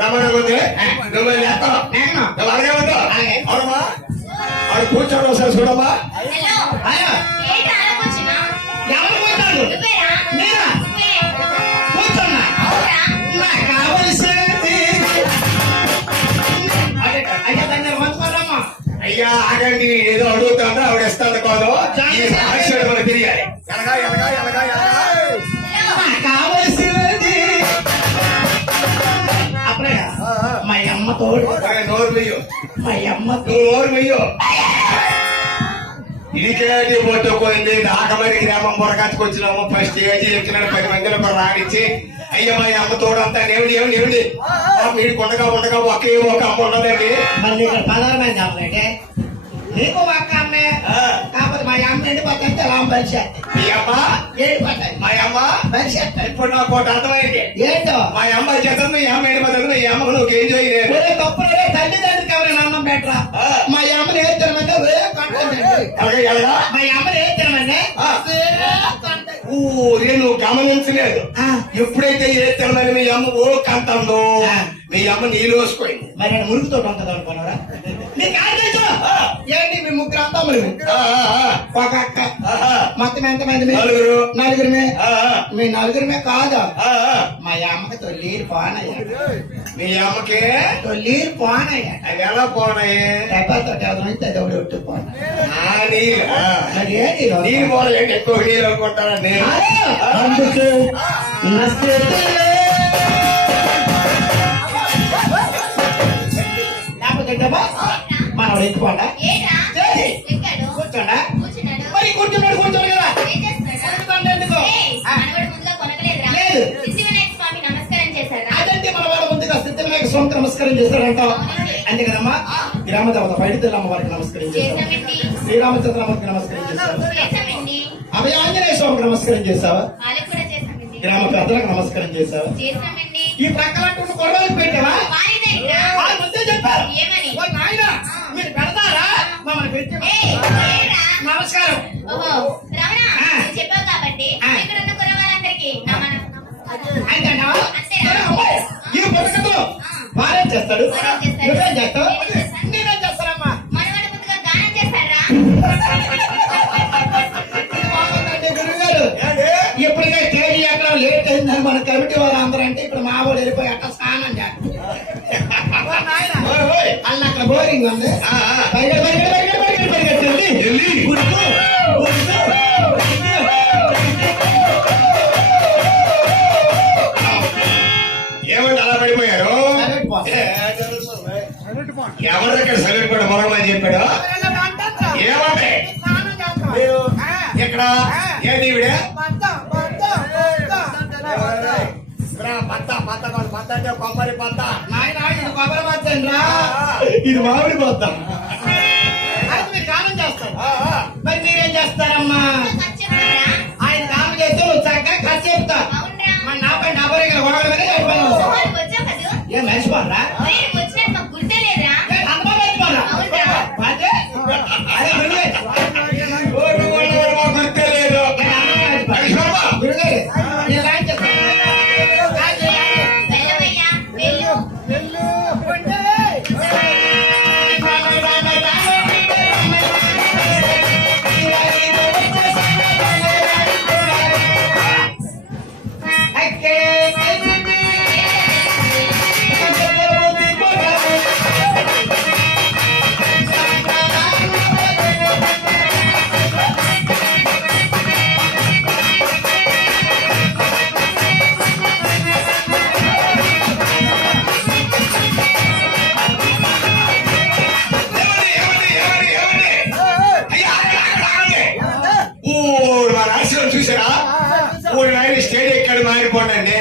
నువ్వు అలాగే ఉందో అవునమ్మా ఆడు కూర్చోండి ఒకసారి చూడమ్మా. కూర్చోన్నా కావలసింది అయ్యా దాన్ని వంచుకోరమ్మా. అయ్యా ఆగండి ఏదో అడుగుతుంటే ఆవిడ ఇస్తాను కాదు మనం తిరిగాలి. ఎలాగా ఎలాగా ఎలాగా ఎలాగా కావలసింది అప్పుడే మా అమ్మ తోడు నోరు వెయ్యు మా అమ్మ నువ్వు నోరు వెయ్యు. ఇదికేటి పట్టుకుంది దాకమరి గ్రామం పొరకచ్చుకొచ్చినాము ఫస్ట్ ఏజీ వచ్చిన 10 మందిలో రానిచ్చి అయ్యా మా అమ్మ తోడు అంతా ఏమిటి ఏమిటి ఏమిటి మీరు కొండగా ఉండగా ఒకే ఒక అమ్మ ఉండదండి. మళ్ళీ ఇక్కడ 16 మంది అమ్మాయితే నీకు ఒక్క అమ్మే కాకపోతే మా అమ్మ ఎండిపోతే అలా బలిసేస్తాయి. మీ అమ్మ ఎండిపోతాయి మా అమ్మ బలిసేస్తాయి. ఇప్పుడు నాకు ఒకటి అర్థమైంది. ఏంటో మా అమ్మ చేతను మీ అమ్మ ఎండిపోతుంది మీ అమ్మకు నువ్వు ఏం చేయలేదు. తప్పు తల్లిదండ్రులకి ఎవరైనా అన్నం పెట్టరా మా అమ్మని ఏం తినమంటే ఎలాగా మా అమ్మని ఏం తినమంటే ఊరే నువ్వు గమనించలేదు. ఎప్పుడైతే ఏ తినమని మీ అమ్మ ఓ కంటుందో మీ అమ్మ నీళ్ళు వేసుకోయింది. మరి నేను మురుగుతో ఉంటుంది అనుకున్నారా నీకు ఏంటి మీ ముగ్గురు అంతమ్ములు ఒక అక్క మొత్తం ఎంతమంది నలుగురిమే మీ నలుగురిమే కాదు మా అమ్మకి తొల్లీరు పోనయ్యా. మీ అమ్మకి తొల్లీరు పోనయ్యా. అవి ఎలా పోనాయి డబ్బాతో దేవుడు ఒట్టు పోన మరి ఏంటి నీళ్ళు పోలేదు ఎక్కువ నీళ్ళు అనుకుంటానండి. లేకపోతే మనవాడు ఎత్తుకోండా కూర్చోండా మరి కూర్చున్నాడు కూర్చోడు కదా ఎందుకు లేదు అదంటే మన వాళ్ళ ముందుగా సిద్ధవినాయక స్వామికి నమస్కారం చేస్తాడంట. అంతే కదమ్మా గ్రామ దేవత బయట అమ్మవారికి నమస్కారం చేస్తావు శ్రీరామచంద్రమ్మకి నమస్కారం చేస్తావు అభయ ఆంజనేయ స్వామికి నమస్కారం చేస్తావా గ్రామ పెద్దలకు నమస్కారం చేస్తావా ఈ ప్రక్కల కొడవలకు పెట్టావా వాళ్ళు ముందే చెప్పారు నాయన మీరు పెడతారా మమ్మల్ని పెట్టి నమస్కారం చెప్పావు కాబట్టి ఇక్కడున్న కుర్రవాళ్ళందరికీ ఈ పుస్తకంలో వారేం చేస్తాడు నువ్వేం చేస్తావు నేనేం చేస్తానమ్మా మనవాడు ముందుగా గానం చేస్తారా గురుగారు ఇప్పటికే స్టేజీ ఎక్కడ లేట్ అయిందని మన కమిటీ వాళ్ళు అందరూ అంటే ఇప్పుడు మా వాడు వెళ్ళిపోయి అట్లా స్నానం చేస్తారు అల్ల అక్కడ బోరింగ్ ఉంది పరిగెట్టండి ఏమంటే అలా పడిపోయారు ఎవరు ఇక్కడ సగటు కూడా మొరమని చెప్పాడు ఏమంటే ఇక్కడ ఏంటి ఇవిడే పత్త అంటే కొబ్బరి పత్త ఇది కొబ్బరి పచ్చండ్రా ఇది మామిడి పచ్చ మీరు కాలం చేస్తారు మరి మీరేం చేస్తారమ్మా ఆయన కాలం చేస్తూ నువ్వు చక్కగా ఖర్చు చెప్తావు మరి నా పై నా పై ఏం మర్చిపోరా స్టేజ్ ఎక్కడ మారిపోండి.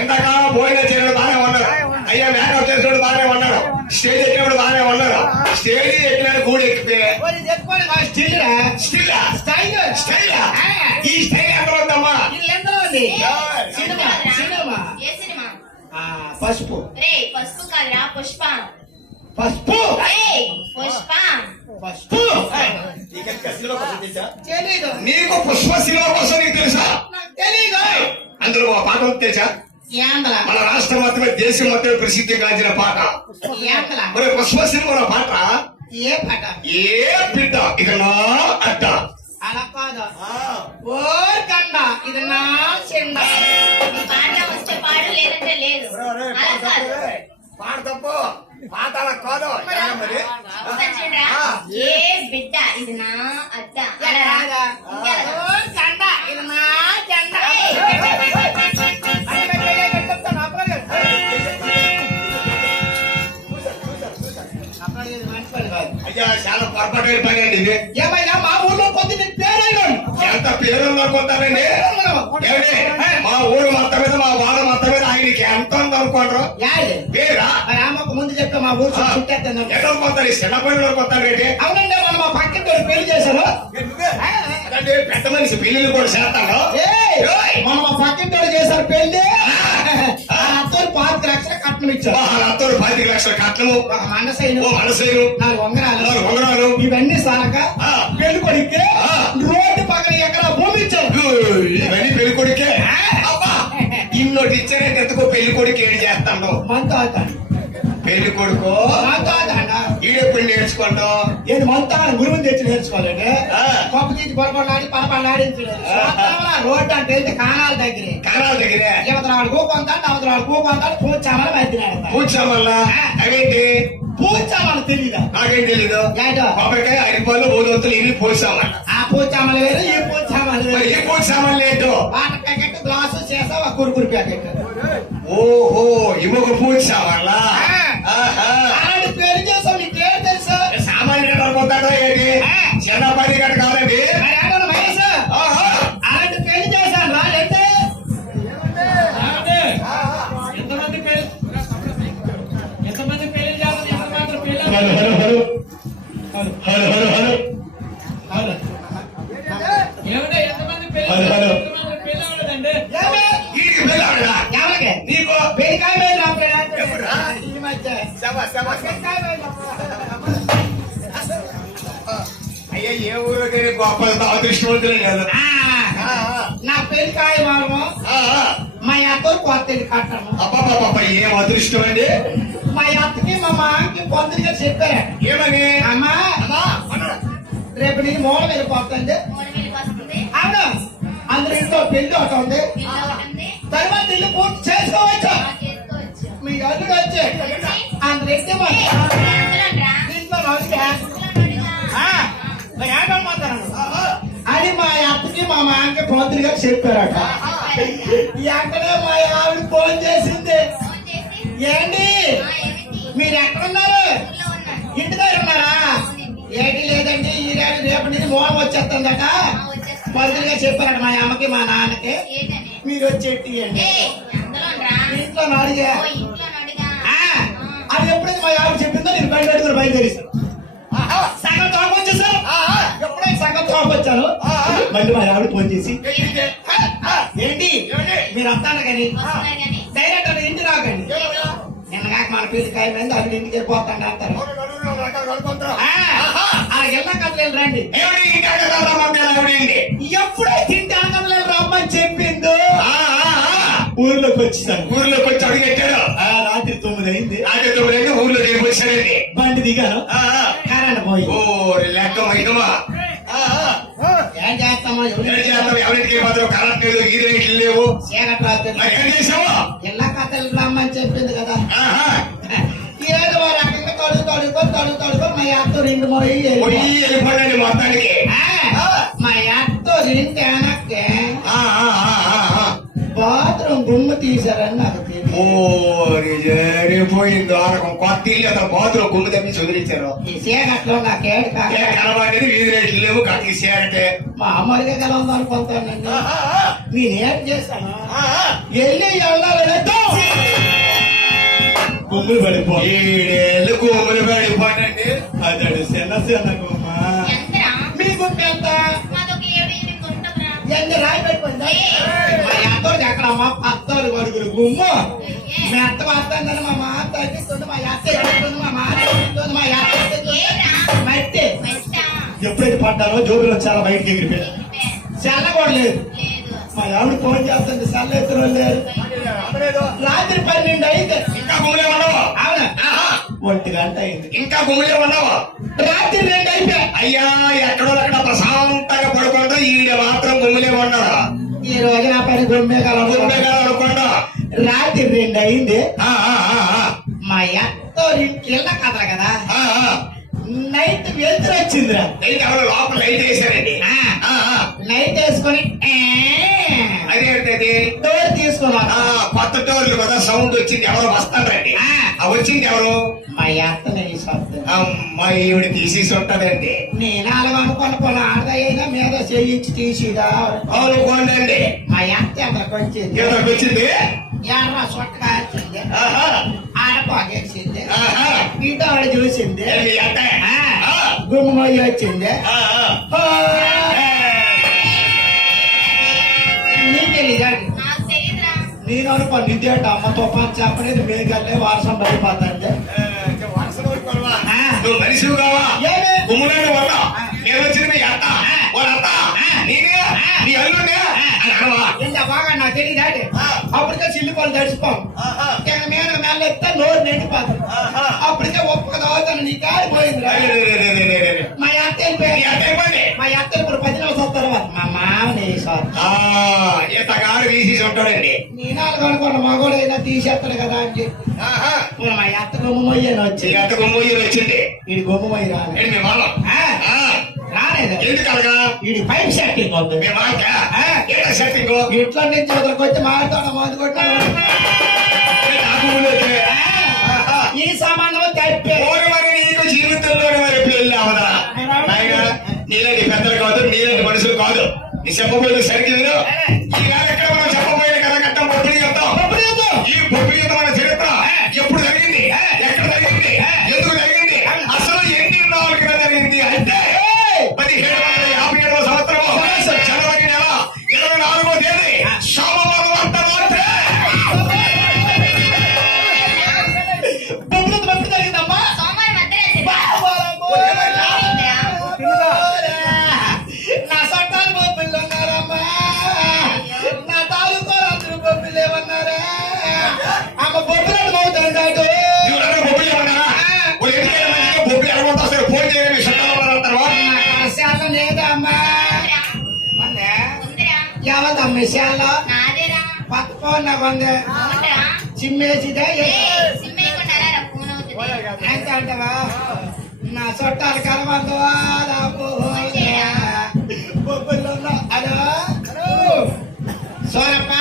ఇందాక భోజనం చేయడం బాగానే ఉన్నారు. అయ్యా మేకప్ చేసేవాడు బాగానే ఉన్నారు. స్టేజ్ ఎక్కినప్పుడు బాగానే ఉన్నారు. స్టేజ్ ఎక్కిన గూడు ఎక్కితే ఈ స్టైల్ ఎక్కడ ఉందమ్మా పసుపు పసుపు కాదురా పుష్ప పసుపు పసుపు నీకు పుష్ప సినిమా కోసం నీకు తెలుసా? తెలీదు. అందులో ఒక పాట తెలుసా? ఏందల మన రాష్ట్రం మాత్రమే దేశం మాత్రమే ప్రసిద్ధి గాంచిన పాట. ఏందల మరి పుష్ప సినిమా పాట ఏ పాట ఏ బిడ్డ ఇక నా అడ్డ. అలా కాదు ఓ కండ ఇది నా చెండ ఈ పాట వస్తే పాడు లేదంటే లేదు అలా కాదు పాట తప్పు పాట అలా కాదు. మరి ఒకసారి చూడరా ఏ బిడ్డ ఇది నా అద్ద అలా రా. రాదా? ఇంకెలా? ఓ కండ ఇది నా చెండ అయ్యా చాలా పొరపాటు పని అండి ఇది. ఏమైనా మా ఊర్లో కొద్ది పేరైనా ఎంత పేరున్నా కొంటారండి. ఏమండి? మా ఊరు మొత్తం మీద మా వాడ మొత్తం మీద ఆయనకి ఎంత ఉంది అనుకోండ్రు పేరా రామకు ముందు చెప్తే మా ఊరు చుట్టేస్తాను ఎక్కడ పోతారు చిన్న పనులు పోతారండి. అవునండి మనం మా పక్కన పెళ్లి చేశారు అదండి పెద్ద మనిషి పెళ్లిళ్ళు కూడా చేస్తాను. మనం మా పక్కన చేశారు పెళ్లి అత్తలు 5 లక్షల కట్నం ఇచ్చారు అత్తరు 5 లక్షల కట్నము ఒక మనసైన ఓ మనసేను 4 ఉంగరాలు 4 ఉంగరాలు ఇవన్నీ సాలక ఆ. పెళ్లి కొడుక్కి రోడ్డు పక్కన ఎకరా భూమి ఇచ్చారు ఇవన్నీ పెళ్లి కొడుకే. అబ్బా ఇన్నోటి ఇచ్చారంటే ఎందుకో పెళ్లి కొడుకు ఏడు చేస్తాను. మంత అవుతాడు పెళ్లి కొడుకు మంత అవుతాడ ఈడెప్పుడు నేర్చుకుంటాం. ఏది మంత గురువుని తెచ్చి నేర్చుకోవాలండి ఆ. కొప్ప తీసి పొరపడినాడి పరపడినాడించలేదు రోడ్డు అంటే వెళ్తే కానాల దగ్గరే కనాల దగ్గరే యువతరాడు కూకొంతాడు అవతరాడు కూకొంతాడు పూచామని మధ్యనాడు కూర్చోమల్లా అవేంటి పూచామని తెలీదా నాకేం తెలీదు. ఏంటో కొబ్బరికాయ అరిపాలు ఊదొత్తులు ఇవి పోసామన్న. ఆ పూచామలు వేరు ఈ పూచామలు మరి వేరు ఏ పోసామని లేదు. వాటర్ ప్యాకెట్ గ్లాసు చేసా ఒక కురుకురు ప్యాకెట్ ఓహో ఇవొక పూసామల్లా. అలాంటి పేరు చేసావు నీ పేరు తెలుసు సామాన్యుడు పోతాడో ఏంటి చిన్న పని గట్ట కాదండి. మరి ఏమన్నా వయసు ఆహా. అలాంటి పెళ్లి చేశాను రా అంటే ఎంతమంది పెళ్లి చేయాలి ఎంత మాత్రం పెళ్లి hello hello hello hello hello hello అవును. ఏమంటే ఎంతమంది పెళ్లి హలో హలో ఎంతమంది పెళ్లి అవ్వలేదండి ఏమే? వీడికి పిల్లాడురా. ఎవరికి నీకు పెళ్లికాయ మీద నా పేరు ఎప్పుడురా? ఈ మధ్య శబాష్, శబాష్. పెళ్లికాయ మీద అయ్యా ఏ ఊరు గొప్ప అదృష్టవంతులే లేదు. నా పెళ్లికాయ వాళ్ళము మా అత్త కొత్త ఇల్లు కట్టము అబ్బాబాబా ఏం అదృష్టం అండి. మా అత్తకి మా మామకి పొందిగా చెప్పారు ఏమని అమ్మా అమ్మా, అన్న. రేపు నేను మూల మీద పోతుంది 3 వేలకు వస్తుంది అవును అందరి ఇంట్లో పెళ్లి ఒకటి ఉంది ఇల్లు ఒకటి ఉంది తర్వాత ఇల్లు పూర్తి చేసుకోవచ్చు చేసుకోవచ్చు మీ అల్లుడు వచ్చి అందరి ఇంటి అందులోనరా? ఇంట్లో నడిగా అందులోనోడిగా. మరి ఏమనుకుంటాను అది మా అత్తకి మా మామకి పొందిగా చెప్పారట ఈ అక్కడే మా ఆవిడ ఫోన్ చేసింది ఫోన్ చేసి ఏంటి ఏమిటి మీరు ఎక్కడున్నారు ఊర్లో ఉన్నాను ఇంటి దగ్గర ఉన్నారా ఏంటి లేదండి ఈ రేపు రేపు నుంచి మూలం వచ్చేస్తుందట వచ్చేస్తాను పొందిగా చెప్పారట మా అమ్మకి మా నాన్నకి ఏంటని మీరు వచ్చి అండి అందులోనరా? ఇంట్లో అడిగా ఓ ఇంట్లోనోడిగా. అది ఎప్పుడైతే మా ఆవిడ చెప్పిందో నేను బయట పెట్టుకుని బయలుదేరిస్తాను సగం తోపొచ్చేసాను ఎప్పుడైతే సగం తోపొచ్చాను మళ్ళీ మా ఆవిడ ఫోన్ చేసి ఏంటి మీరు వస్తాను కానీ వస్తున్నారు కానీ డైరెక్ట్ అది ఇంటి రాకండి నిన్నగాక మన పిల్లకాయ మీద అది ఇంటికి వెళ్ళిపోతాను అంటారు ఆ ఎల్ల కథలు రండి ఏమిటి ఇంకా రమ్మంటే ఆవిడండి. ఎప్పుడైతే తింటే ఆనందం రమ్మని చెప్పిందో ఊర్లోకి వచ్చేసాను ఊర్లోకి వచ్చి అడిగెట్టాడు. రాత్రి 9 అయింది రాత్రి 9 అయితే ఊర్లో దిగి వచ్చాడండి. బండి దిగాను కరెంట్ పోయి ఓ లెక్క మహిమా. ఏం చేస్తామో ఏం చేస్తాం ఎవరింటికి మాత్రం కరెంట్ లేదు ఈ రేట్లు లేవు. చీకటి మరి ఏం చేసావు. ఇళ్ళ కథలు రమ్మని చెప్పింది కదా ఆహా. ఏదో వారు రకంగా తడుకో మా అత్త 2 పోయి పోయి వెళ్ళిపోయాడు మొత్తానికి. మా అత్త 2 వెనక్కి ఆ, ఆ, ఆ, ఆ, ఆ. బాత్రూమ్ గుమ్మ తీశారని నాకు తెలియదు ఓ జరిపోయింది దోరకం. కొత్త ఇల్లు అతను బాతులు గుమ్మి తప్పించి వదిలించారు. ఈ చీకట్లో నాకేడు కాదు కనబడేది వీధి రేట్లు లేవు కట్టి చేరటే. మామూలుగా కలవద్దు అనుకుంటానండి నేనేం చేశాను వెళ్ళాలంటే గుమ్ములు పడిపో 7 ఏళ్ళు గుమ్ములు పడిపోనండి. అతడు చిన్న గుమ్మ ఎంతరా? మీ గుమ్మ ఎంత మాదొక 7-8 ఉంటుందిరా. ఎన్ని రాయి పడిపోయిందా మా అత్తోడు ఎక్కడమ్మా 14 అడుగులు గుమ్మ మీ అత్త వస్తుందని మా మాత తగ్గిస్తుంది మా అత్త ఎడుతుంది మా మాత ఎడుతుంది మా అత్త ఏరా? మట్టి మెట్టా? ఎప్పుడైతే పడ్డానో జోబులో చాలా బయటకి ఎగిరిపోయాను ఎగిరిపోయా. చల్ల కూడా లేదు లేదు. మా ఆవిడ ఫోన్ చేస్తుంది చల్ల ఎత్తులో లేదు రాత్రి 12 అయింది. ఇంకా గుమ్ములే ఉన్నావు అవునా? ఆహా. 1 గంట అయింది. ఇంకా గుమ్ములే ఉన్నావు రాత్రి 2 అయిపోయి. అయ్యా ఎక్కడో అక్కడ ప్రశాంతంగా పడుకుంటూ ఈడ మాత్రం గుమ్ములే ఉన్నాడు ఈ రోజు నా పని గుమ్మే గుమ్మే కదా అనుకోండా రాత్రి 2 అయింది. ఆ, ఆ, ఆ, ఆ. మా అత్తో ఇంటికి వెళ్ళ కదరా కదా, ఆ, ఆ. నైట్ వెళ్తురు వచ్చిందిరా. లైట్ ఎవరో లోపల లైట్ వేసారండి ఆ, ఆ, ఆ. నైట్ వేసుకొని అదే ఏంటది డోర్ తీసుకున్నాను. కొత్త డోర్లు కదా సౌండ్ వచ్చింది ఎవరో వస్తారండి వచ్చింది ఎవరు మా అత్తని శబ్దం. అమ్మాయి ఈవిడ తీసేసి ఉంటదండి నేను అలాగనుకున్న పొలం ఆడదైనా మీద చేయించి తీసిదా. అవునుకోండి మా అత్త అక్కడికి వచ్చింది. ఎవరికి వచ్చింది ఎర్ర సొట్టగా వచ్చింది, ఆహా, ఆడపోగేసింది, ఆహా. ఇటు ఆడ చూసింది, ఏ మీ అత్త? ఆ, గుమ్మయ్య వచ్చింది. ఆ, ఆ. నీకు తెలీదా? నాకు తెలియదురా. నేను అనుకో నిద్దేట అమ్మతో పని చెప్పలేదు, మేకల్లే వారసం పడిపోతుంది. నువ్వు మనిషివి కావా ఏమి? గుమ్ములేని వల్ల నేను వచ్చింది మీ అత్త వాళ్ళ అత్త నేనే నీ అల్లుండే అని అనవా ఇంత బాగా నాకు తెలియదా? అప్పటికే చిల్లిపళ్ళు తడిచిపోం, మీద మెల్ల ఎత్తే నోరు నిండిపోతుంది. అప్పటికే ఒప్పుక తాగుతాను, నీ కాడి పోయింది. మా అత్త వెళ్ళిపోయింది. మా అత్త ఇప్పుడు 10 నిమిషాల తర్వాత మా మామని ఇంతగాడు తీసేసి ఉంటాడండి నేను అనుకున్న మగోడు అయినా తీసేస్తాడు కదా అని చెప్పి ఇప్పుడు మా అత్త గుమ్మయ్యని వచ్చి నీ అత్త గుమ్మయ్య వచ్చింది ఇది గుమ్మయ్య రాలేదు. ఏంటి మీ మామ రాలేదు. ఎందుకనగా ఇది పైప్ సెట్టింగ్ ఉంది. మీ మామక ఏడ సెట్టింగ్ ఇట్లా నుంచి వదిలికొచ్చి మాట్లాడడం మందు కొట్టాడు. ఈ సంబంధం తప్పే. మరి నీకు జీవితంలో మరి పెళ్లి అవదా నీలాంటి పెద్దలు కాదు, నీలాంటి మనుషులు కాదు. నీ చెప్పబోయేది సరికి విను. ఈ ఎక్కడ మనం చెప్పబోయేది కదా కట్టం పొప్పులు చెప్తాం. ఈ పొప్పులు యుద్ధం మన చరిత్ర ఎప్పుడు జరిగింది, ఎక్కడ జరిగింది, ఎందుకు జరిగింది, అసలు ఎన్ని నాలుగు జరిగింది అంటే 1757వ సంవత్సరం జనవరి నెల 24వ తేదీ సోమవారం అర్ధరాత్రి బొబ్బులు బొబ్బు జరిగిందమ్మా. సోమవారం మధ్యరాత్రి. నా సొట్టాలు బొబ్బులు ఉన్నారమ్మా, నా తాలూకా అందరూ బొబ్బులు ఏమన్నారా? అమ్మ బొబ్బులను మోగుతాను కాదు. ఎవరన్నా బొబ్బులు ఏమన్నారా? వాళ్ళు ఎందుకైనా మంచిగా బొబ్బులు ఎడమంతా వస్తారు. ఫోన్ చేయడం మీ సొంతంలో తర్వాత శాతం లేదా అమ్మా? ఉందిరా. ఎవదమ్మ విషయాల్లో నాదేరా. పక్క ఫోన్ నాకు ఉంది. అవునురా. చిమ్మేసిదే సిమ్ వేయకుండా రా, ఫోన్ అవుతుంది. ఎంత అంటావా? నా చుట్టాలు కలవందువా బొబ్బులు హలో సోరప్ప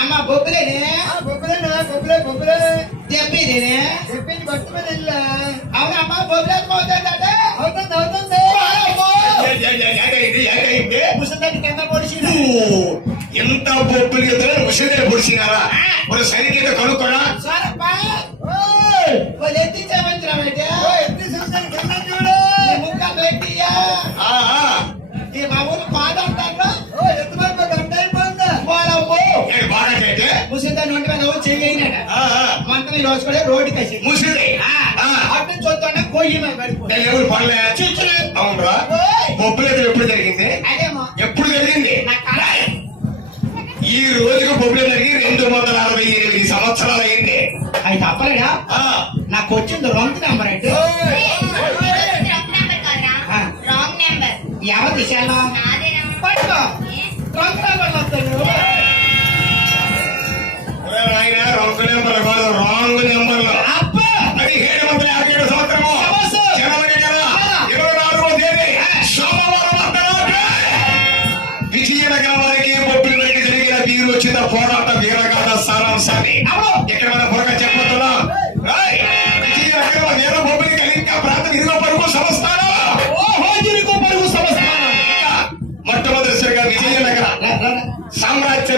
అమ్మ బొబ్బులేనే తెప్పిదేనే అవునమ్మా బొబ్బులేదు మోతుందంటే అవుతుంది. ముసలి కింద పొడిచిన ఎంత బొబ్బులు ఎదురు ముసలి పొడిచినారా ఒక సరిగ్గా కనుక్కోడా సోరప్ప ఎత్తించమంటే ముక్కలు పెట్టియా ఈ మా ఊరు పాద అంటారు. బాగా అయితే ముసలిదాన్ని ఒంటి మీద చెయ్యట మంత్రి రోజు కూడా రోడ్డు కసి ముసలి అటు చూస్తుంటే కొయ్యి మీద పడిపోయి ఎవరు పడలే అవునరా బొబ్బులు ఎదురు ఎప్పుడు జరిగింది, అదేమో ఎప్పుడు జరిగింది? నా కళ ఈ రోజుకు బొబ్బులు జరిగి 268 సంవత్సరాలు అయింది. అది తప్పలేదా? ఆ, నాకు వచ్చింది రొంత నెంబర్ అంటే రాంగ్ నెంబర్ కాదురా. Wrong number. ఎవరి దిశలో నాదేరా. పట్టుకో ఏ? రొంత నెంబర్ వస్తాడు. ఒరే నాయనా, రాంగ్ నెంబర్ కాదు, రాంగ్ నెంబర్లు. అబ్బా 1757 సంవత్సరము జనవరి నెల 24వ తేదీ సోమవారం అర్ధరాత్రి విజయనగరం వారికి బొబ్బిలి వారికి జరిగిన వీరోచిత పోరాట వీరగాథ సారాంశాన్ని ఇక్కడ మన పొరగా చెప్పబోతున్నాం. విజయనగరం వీర బొబ్బిలి కలింక ప్రాంతం ఇదిగో పరుగు సంస్థానం. పరుగు సంస్థానం మొట్టమొదటిసారిగా విజయనగర సామ్రాజ్య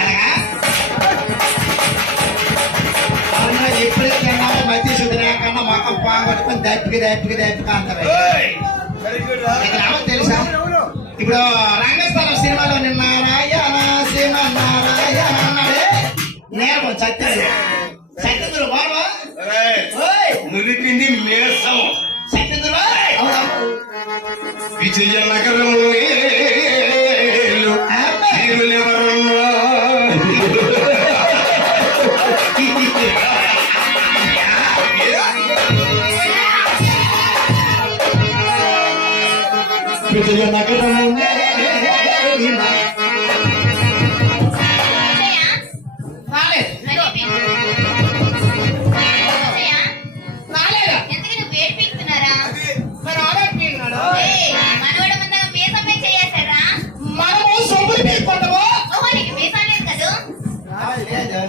ఎలాగా? అవునా, ఎప్పుడైతే తిన్నామో మధ్య శుద్ధి లేకుండా మొక్కం పాగొట్టుకొని దప్పికి అంటారు. నీకు నామం తెలుసా? ఇప్పుడు రంగస్థలం సినిమాలో నిన్న నారాయణ సీమ నారాయణ అన్నాడే, నేను సత్యందులు బాబా నులిపింది మేసం సత్యందులు విజయనగరంలో వీరులెవరున్నా విజయనగరంలో రాలేదు రాలేదు ఎందుకు నువ్వు వేడి పీకుతున్నారా? మరి ఆడపిస్తున్నాడు. మనవాడు ముందు మీసపై చేయేశారా? మనము సొమ్ములు పీక్కుంటాము. ఓహో, నీకు మీసం లేదు కదూ? లేదు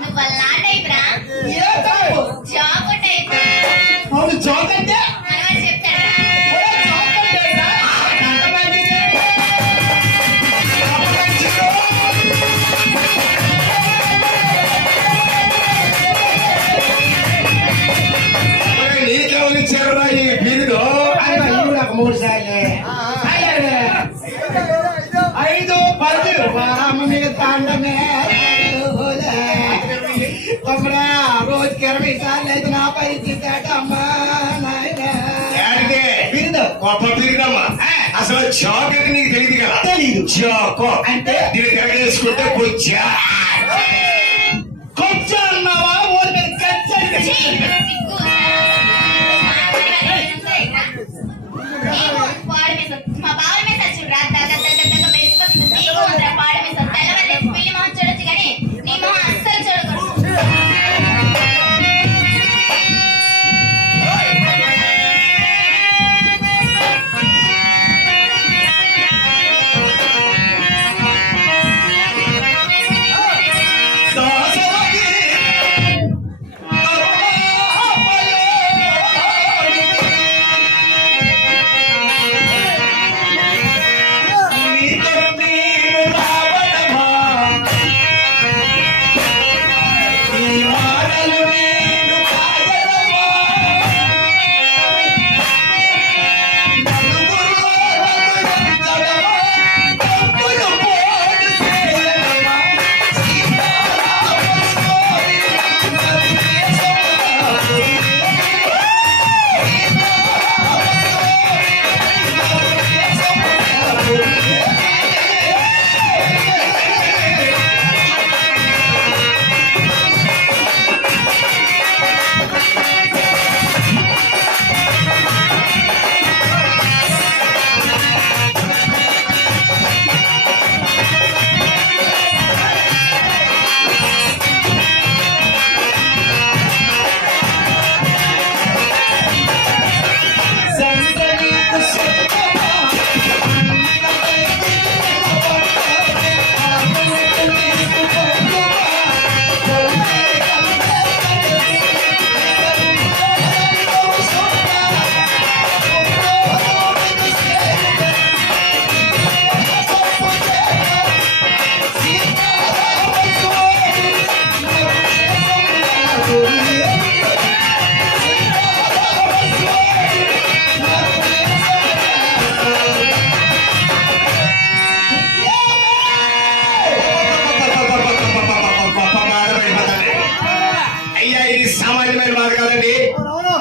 నువ్వు వాళ్ళ టైప్ రా, ఏ తప్పు జాబ్ టైప్. అవును జోక్ అంటే మనవాడు చెప్తాడా? ఒరే జోక్ అంటే ఏంటా? అంతమందిని నీకెవరిచ్చారా ఈ బిరుదు? ఆయన ఇల్లు నాకు 3 సార్లే. 5 10 వారమ్మ మీద తాండమే తమ్ముడా, రోజుకి 20 సార్లు అయితే నా పరిస్థితి అమ్మా నాయన ఏడికే? బిరుదు గొప్ప బిరుదమ్మా. అసలు జాక్ అని నీకు తెలియదు కదా? తెలీదు. జాకో అంటే దీన్ని తిరగేసుకుంటే కొచ్చా. కొంచెం అన్నావా ఊరి మీద కచ్చండి. ఛీ, సిగ్గు. మా బావ మీద చూడరా, పెంచుకుంటుంది. నీకు ఉందిరా పాడు మీద తెల్లవల్లి పిల్లి మొహం చూడొచ్చు కానీ నీ మొహం అస్సలు చూడకూడదు.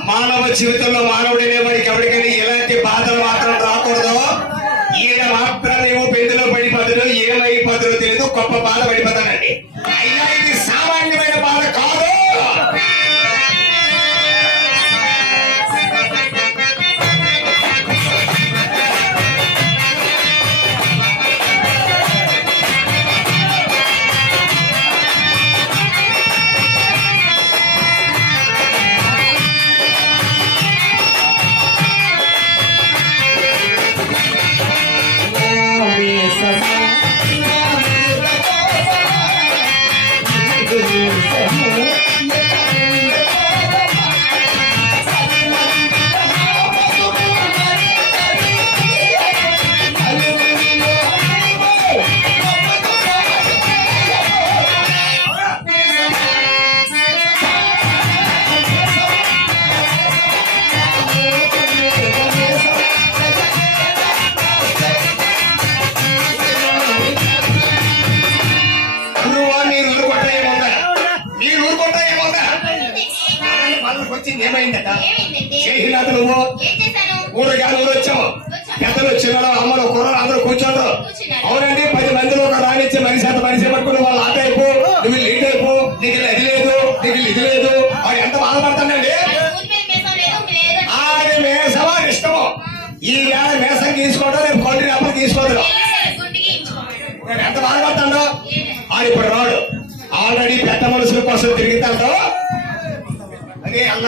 మానవ జీవితంలో మానవుడు అనేవాడికి ఎవరికైనా ఎలాంటి బాధలు మాత్రం రాకూడదు. ఈయన మాత్రం ఏమో పెద్దలో పడిపోతాడు, ఏమైపోతాడో తెలియదు, గొప్ప బాధ పడిపోతానండి. అయ్యా ఇది సామాన్యమైన బాధ కాదు. ఏమైందండి? చేసినాక నువ్వు ఏం చేశాను? ఊరు వచ్చావు. పెద్దలు చిన్నలు అమ్మలు కుర్రలు అందరూ కూర్చోరు. అవునండి, 10 మందిలో ఒక రానిచ్చి మనిషి అంత మనిషి పట్టుకుని వాళ్ళు ఆట అయిపో, నువ్వు లీడ్ అయిపో, నీకు అది లేదు, నీకు ఇది లేదు. వాడు ఎంత బాధపడతాడండి. ఊరి మీద మీసం లేదు, మీ లేదు. ఆయన మేసమా ఇష్టము. ఈ వేళ మేసం తీసుకోవడం, రేపు కొండ అప్పుడు తీసుకోదు. గుండికి ఇచ్చుకోమను. నేను ఎంత బాధపడతాడో ఆయన ఇప్పుడు రాడు. ఆల్రెడీ పెద్ద మనుషుల కోసం తిరుగుతాడు. అదే అన్న